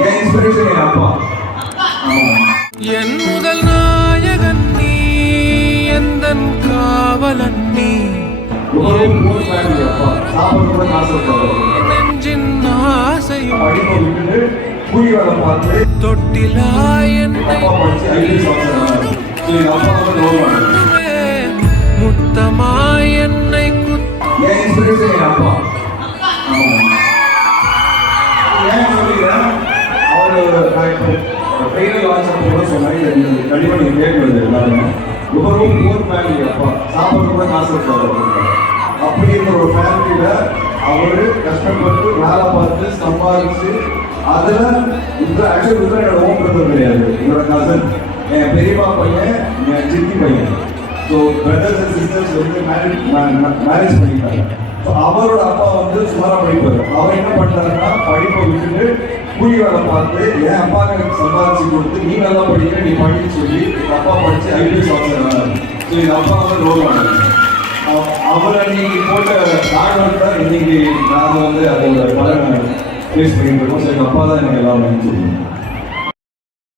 என் inspiration என் அப்பா. என் முதல் நாயகன் நீ, எந்தன் காவலன் நீ, நெஞ்சின் ஆசையும் தொட்டிலா என்னை முத்தமாய் என்னை அப்படிங்கிற ஒரு ஃபேமிலியில அவரு கஷ்டப்பட்டு வேலை பார்த்து சம்பாதிச்சு அதுல ஆக்சுவலி என்னோட ஓன் பிரதர் கிடையாது, என்னோட கசன், என் பெரியப்பா பையன், என் சித்தி பையன். ஸோ பிரதர்ஸ் அண்ட் சிஸ்டர்ஸ் வந்து மேரேஜ் பண்ணிட்டாங்க. ஸோ அவரோட அப்பா வந்து சுமாரா படிப்பார். அவர் என்ன பண்ணாருன்னா படிப்பை விட்டுட்டு கூலி வேலை பார்த்து என் அப்பா எனக்கு சம்பாதிச்சு கொடுத்து நீ நல்லா படிக்கிற நீ படின்னு சொல்லி எங்கள் அப்பா படிச்சு ஐபிஎஸ் ஆஃபீஸர் ஆனார். ஸோ எங்கள் அப்பா வந்து ரோல் ஆனார். அவர் அன்னைக்கு போட்ட காரணம் தான் இன்னைக்கு நாங்கள் வந்து அதோட பலனை ஃபேஸ் பண்ணிட்டு இருக்கோம். ஸோ எங்கள் அப்பா தான் எனக்கு எல்லாமே சொல்லுவோம்.